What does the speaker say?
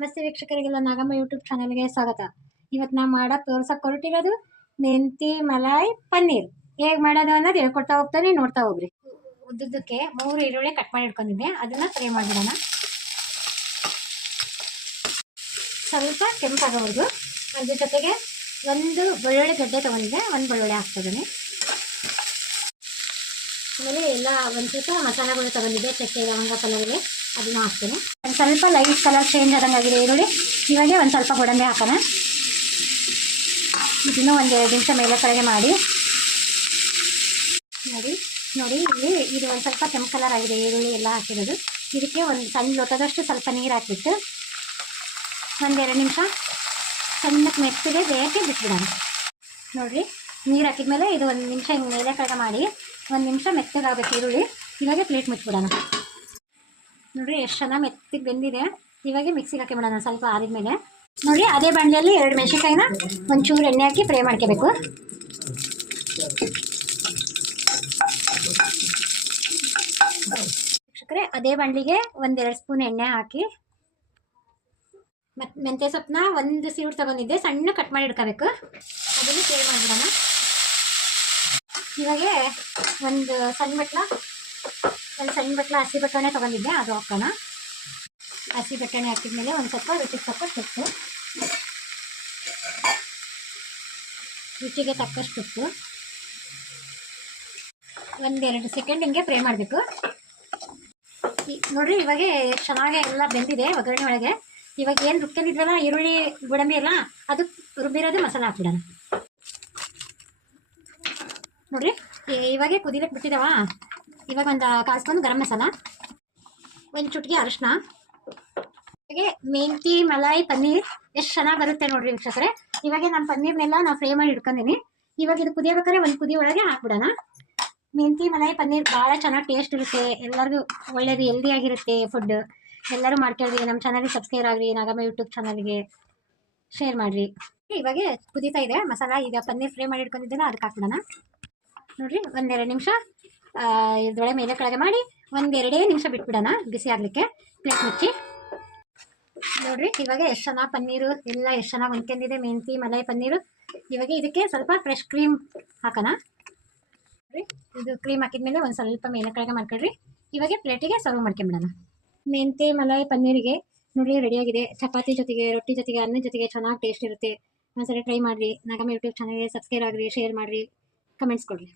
ನಮಸ್ತೆ ವೀಕ್ಷಕರಿಗೆಲ್ಲ ನಾಗಮ್ಮ ಯೂಟ್ಯೂಬ್ ಚಾನಲ್ಗೆ ಸ್ವಾಗತ. ಇವತ್ತು ನಾ ತೋರ್ಸಕ್ಕೆ ಹೊರಟಿರೋದು ಮೆಂತಿ ಮಲಾಯ್ ಪನ್ನೀರ್. ಹೇಗೆ ಮಾಡೋದು ಅನ್ನೋದು ಹೇಳ್ಕೊಡ್ತಾ ಹೋಗ್ತಾನೆ, ನೋಡ್ತಾ ಹೋಗ್ರಿ. ಉದ್ದುದ್ದಕ್ಕೆ 3 ಈರುಳ್ಳಿ ಕಟ್ ಮಾಡಿ ಇಟ್ಕೊಂಡಿದ್ದೆ, ಅದನ್ನ ಫ್ರೈ ಮಾಡಿಬಿಡೋಣ. ಸ್ವಲ್ಪ ಕೆಂಪಾಗೋವರೆಗೂ. ಅದ್ರ ಜೊತೆಗೆ ಒಂದು ಬೆಳ್ಳುಳ್ಳಿ ಗಡ್ಡೆ ತೊಗೊಂಡಿದ್ದೆ, ಒಂದು ಬೆಳ್ಳುಳ್ಳಿ ಹಾಕ್ತಿದ್ದೀನಿ. ಆಮೇಲೆ ಎಲ್ಲ ಒಂದು ಸ್ವಲ್ಪ ಮಸಾಲೆಗಳು ತೊಗೊಂಡಿದ್ದೆ, ಚಕ್ಕೆ ಲವಂಗ ಪಲಾವಿಗೆ ಅದನ್ನು ಹಾಕ್ತೀನಿ. ಒಂದು ಸ್ವಲ್ಪ ಲೈಟ್ ಕಲರ್ ಚೇಂಜ್ ಆದಂಗಾಗಿದೆ ಈರುಳ್ಳಿ. ಇವಾಗ ಒಂದು ಸ್ವಲ್ಪ ಗೋಡಂಬಿ ಹಾಕೋಣ. ಇದನ್ನು ಒಂದು 2 ನಿಮಿಷ ಮೇಲೆ ಕೆಳಗೆ ಮಾಡಿ ನೋಡಿ ಇಲ್ಲಿ ಇದು ಒಂದು ಸ್ವಲ್ಪ ಕೆಂಪು ಕಲರ್ ಆಗಿದೆ ಈರುಳ್ಳಿ ಎಲ್ಲ ಹಾಕಿರೋದು. ಇದಕ್ಕೆ ಒಂದು ಸಣ್ಣ ಲೋಟದಷ್ಟು ಸ್ವಲ್ಪ ನೀರು ಹಾಕಿಬಿಟ್ಟು ಒಂದು 2 ನಿಮಿಷ ಸಣ್ಣಕ್ಕೆ ಮೆತ್ತಿಗೆ ಬೇಯಕ್ಕೆ ಬಿಟ್ಬಿಡೋಣ. ನೋಡಿರಿ, ನೀರು ಹಾಕಿದ್ಮೇಲೆ ಇದು 1 ನಿಮಿಷ ಹಿಂಗೆ ಮೇಲೆ ಕೆಳಗೆ ಮಾಡಿ 1 ನಿಮಿಷ ಮೆತ್ತಗಾಗಬೇಕು ಈರುಳ್ಳಿ. ಇವಾಗ ಪ್ಲೇಟ್ ಮುಚ್ಚಿಬಿಡೋಣ. ನೋಡಿರಿ ಎಷ್ಟು ಚೆನ್ನಾಗಿ ಮೆತ್ತಿಗೆ ಬೆಂದಿದೆ. ಇವಾಗ ಮಿಕ್ಸಿಗೆ ಹಾಕಿಬಿಡೋಣ ಸ್ವಲ್ಪ ಆರಿದ್ಮೇಲೆ. ನೋಡಿ, ಅದೇ ಬಾಣಲೆಯಲ್ಲಿ 2 ಮೆಣಸಿನ್ಕಾಯಿನ ಒಂಚೂರು ಎಣ್ಣೆ ಹಾಕಿ ಫ್ರೈ ಮಾಡ್ಕೋಬೇಕು. ವೀಕ್ಷಕರೇ, ಅದೇ ಬಾಣಲಿಗೆ 1-2 ಸ್ಪೂನ್ ಎಣ್ಣೆ ಹಾಕಿ ಮತ್ತು ಮೆಂತ್ಯ ಸೊಪ್ಪನ್ನ 1 ಸೀಡು ತೊಗೊಂಡಿದ್ದೆ, ಸಣ್ಣ ಕಟ್ ಮಾಡಿ ಇಟ್ಕೋಬೇಕು. ಅದನ್ನು ಫ್ರೈ ಮಾಡಿಬಿಡೋಣ. ಇವಾಗ ಒಂದು ಸಣ್ಣ ಬಟ್ಲ ಹಸಿ ಬಟಾಣೆ ತೊಗೊಂಡಿದ್ದೆ, ಅದು ಹಾಕೋಣ. ಹಸಿ ಬಟಾಣಿ ಹಾಕಿದ್ಮೇಲೆ ಒಂದು ಸ್ವಲ್ಪ ರುಚಿಗೆ ತಕ್ಕಷ್ಟು ಉಪ್ಪು, ರುಚಿಗೆ ತಕ್ಕಷ್ಟು ಉಪ್ಪು, 1-2 ಸೆಕೆಂಡ್ ಹಿಂಗೆ ಫ್ರೈ ಮಾಡಬೇಕು. ನೋಡಿರಿ, ಇವಾಗ ಚೆನ್ನಾಗಿ ಎಲ್ಲ ಬೆಂದಿದೆ ಒಗ್ಗರಣೆ ಒಳಗೆ. ಇವಾಗ ಏನು ರುಬ್ಕೊಂಡಿದ್ವಲ್ಲ ಈರುಳ್ಳಿ ಗೋಡಂಬಿ ಎಲ್ಲ, ಅದು ರುಬ್ಬಿರೋದು ಮಸಾಲೆ ಹಾಕ್ಬಿಡೋಣ. ನೋಡಿರಿ, ಇವಾಗ ಕುದಿಲಿಕ್ಕೆ ಬಿಟ್ಟಿದ್ದಾವ. ಇವಾಗ ಒಂದು 1/4 ಸ್ಪೂನ್ ಗರಂ ಮಸಾಲ, 1 ಚುಟ್ಕಿ ಅರಿಶಿನ. ಇವಾಗ ಮೆಂತಿ ಮಲಾಯ್ ಪನ್ನೀರ್ ಎಷ್ಟು ಚೆನ್ನಾಗಿ ಬರುತ್ತೆ ನೋಡಿರಿ ವೀಕ್ಷಕರೇ. ಇವಾಗ ನಮ್ಮ ಪನ್ನೀರ್ನೆಲ್ಲ ನಾವು ಫ್ರೈ ಮಾಡಿ ಇಟ್ಕೊಂಡಿನಿ. ಇವಾಗ ಇದು ಕುದಿಯಬೇಕಾದ್ರೆ ಒಂದು ಕುದಿ ಒಳಗೆ ಹಾಕ್ಬಿಡೋಣ. ಮೆಂತಿ ಮಲಾಯ್ ಪನ್ನೀರ್ ಭಾಳ ಚೆನ್ನಾಗಿ ಟೇಸ್ಟ್ ಇರುತ್ತೆ, ಎಲ್ಲರಿಗೂ ಒಳ್ಳೇದು, ಹೆಲ್ದಿಯಾಗಿರುತ್ತೆ ಫುಡ್. ಎಲ್ಲರೂ ಮಾಡ್ಕೊಳ್ರಿ. ನಮ್ಮ ಚಾನಲ್ಗೆ ಸಬ್ಸ್ಕ್ರೈಬ್ ಆಗಿರಿ, ನಾಗಮ್ಮ ಯೂಟ್ಯೂಬ್ ಚಾನಲ್ಗೆ ಶೇರ್ ಮಾಡಿರಿ. ಇವಾಗ ಕುದೀತಾ ಇದೆ ಮಸಾಲ. ಈಗ ಪನ್ನೀರ್ ಫ್ರೈ ಮಾಡಿ ಇಟ್ಕೊಂಡಿದ್ದೆಲ್ಲ ಅದಕ್ಕೆ ಹಾಕ್ಬಿಡೋಣ. ನೋಡಿರಿ, 1-2 ನಿಮಿಷ ಇದ್ರೊಳಗೆ ಮೇಲೆ ಕೆಳಗೆ ಮಾಡಿ 1-2 ನಿಮಿಷ ಬಿಟ್ಬಿಡೋಣ ಬಿಸಿ ಆಗಲಿಕ್ಕೆ. ಪ್ಲೇಟ್ ಮುಚ್ಚಿ. ನೋಡಿರಿ, ಇವಾಗ ಎಷ್ಟು ಚೆನ್ನಾಗಿ ಪನ್ನೀರು ಎಲ್ಲ ಎಷ್ಟು ಚೆನ್ನಾಗಿ ಹೊಂದ್ಕೊಂಡಿದೆ ಮೆಂತಿ ಮಲಾಯ್ ಪನ್ನೀರು. ಇವಾಗ ಇದಕ್ಕೆ ಸ್ವಲ್ಪ ಫ್ರೆಶ್ ಕ್ರೀಮ್ ಹಾಕೋಣ. ನೋಡಿರಿ, ಇದು ಕ್ರೀಮ್ ಹಾಕಿದ್ಮೇಲೆ ಒಂದು ಸ್ವಲ್ಪ ಮೇಲೆ ಕೆಳಗೆ ಮಾಡ್ಕೊಳ್ರಿ. ಇವಾಗ ಪ್ಲೇಟಿಗೆ ಸರ್ವ್ ಮಾಡ್ಕೊಂಬಿಡೋಣ. ಮೆಂತಿ ಮಲಾಯ್ ಪನ್ನೀರಿಗೆ ನೋಡಿ ರೆಡಿಯಾಗಿದೆ. ಚಪಾತಿ ಜೊತೆಗೆ, ರೊಟ್ಟಿ ಜೊತೆಗೆ, ಅನ್ನ ಜೊತೆಗೆ ಚೆನ್ನಾಗಿ ಟೇಸ್ಟ್ ಇರುತ್ತೆ. ಒಂದ್ಸರಿ ಟ್ರೈ ಮಾಡಿರಿ. ನಾಗಮ್ಮ ಯೂಟ್ಯೂಬ್ ಚಾನಲ್ಗೆ ಸಬ್ಸ್ಕ್ರೈಬ್ ಆಗಿರಿ, ಶೇರ್ ಮಾಡಿರಿ, ಕಮೆಂಟ್ಸ್ ಕೊಡಿರಿ.